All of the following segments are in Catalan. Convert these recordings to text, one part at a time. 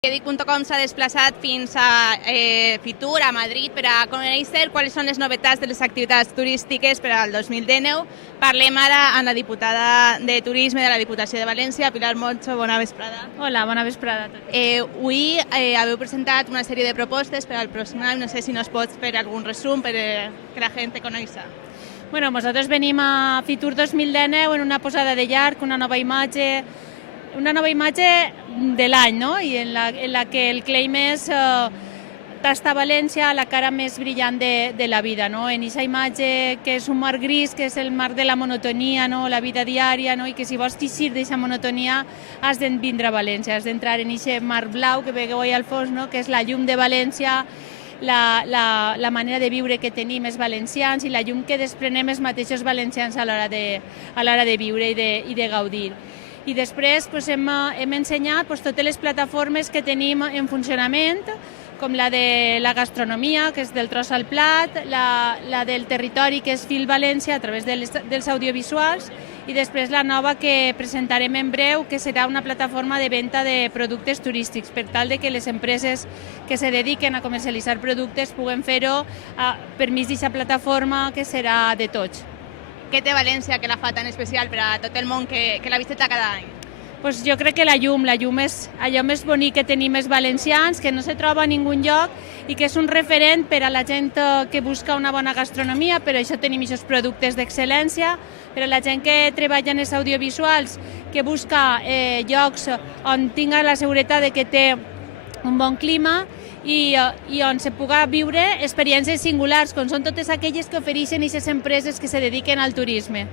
Edic.com s'ha desplaçat fins a Fitur, a Madrid, per a conèixer quals són les novetats de les activitats turístiques per al 2019. Parlem ara amb la diputada de Turisme de la Diputació de València, Pilar Moncho. Bona vesprada. Hola, bona vesprada a tots. Avui haveu presentat una sèrie de propostes per al pròxim any. No sé si nos pots fer algun resum per que la gent te coneixi. Bueno, nosaltres venim a Fitur 2019 en una posada de llarg, una nova imatge de l'any, no? I en la que el claim és tastar València, la cara més brillant de la vida, no? En aquesta imatge que és un mar gris, que és el mar de la monotonia, no? La vida diària, no? I que si vols eixir d'aquesta monotonia has de vindre a València, has d'entrar en aquest mar blau que veieu al fons, no? Que és la llum de València, la manera de viure que tenim els valencians i la llum que desprenem els mateixos valencians a l'hora de viure i de gaudir. I després hem ensenyat totes les plataformes que tenim en funcionament, com la de la gastronomia, que és del tros al plat, la del territori, que és Fil València, a través dels audiovisuals, i després la nova que presentarem en breu, que serà una plataforma de venda de productes turístics, per tal de que les empreses que se dediquen a comercialitzar productes puguen fer-ho per mig d'aquesta plataforma, que serà de tots. Què té València que la fa tan especial per a tot el món que la visita cada any? Pues jo crec que la llum és allò més bonic que tenim els valencians, que no se troba a ningú lloc i que és un referent per a la gent que busca una bona gastronomia, per això tenim aquests productes d'excel·lència, per a la gent que treballa en els audiovisuals, que busca llocs on tinga la seguretat de que té un bon clima i on se puga viure experiències singulars, com són totes aquelles que ofereixen aquestes empreses que se dediquen al turisme.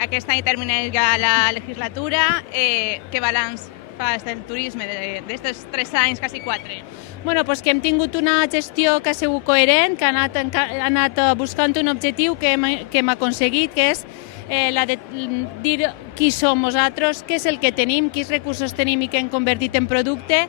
Aquest any termina ja la legislatura. Què balanç fas del turisme d'aquests 3 anys, quasi 4? Bueno, pues que hem tingut una gestió que ha sigut coherent, que ha anat buscant un objectiu que hem aconseguit, que és la de dir qui som nosaltres, què és el que tenim, quins recursos tenim i que hem convertit en producte,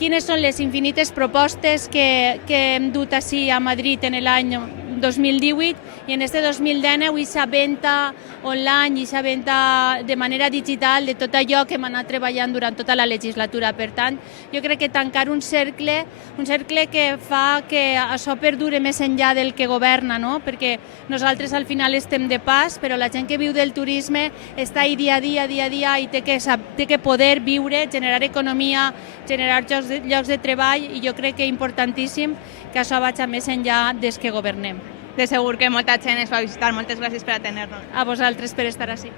quines són les infinites propostes que hem dut així a Madrid en l'any 2018 i en este 2019 aquesta venda online i aquesta venda de manera digital de tot allò que hem anat treballant durant tota la legislatura. Per tant, jo crec que tancar un cercle que fa que això perdure més enllà del que governa, no? Perquè nosaltres al final estem de pas, però la gent que viu del turisme està ahí dia a dia i té que poder viure, generar economia, generar llocs de treball, i jo crec que és importantíssim que això vagi més enllà des que governem. De segur que molta gent es va visitar. Moltes gràcies per atendre-nos. A vosaltres per estar ací.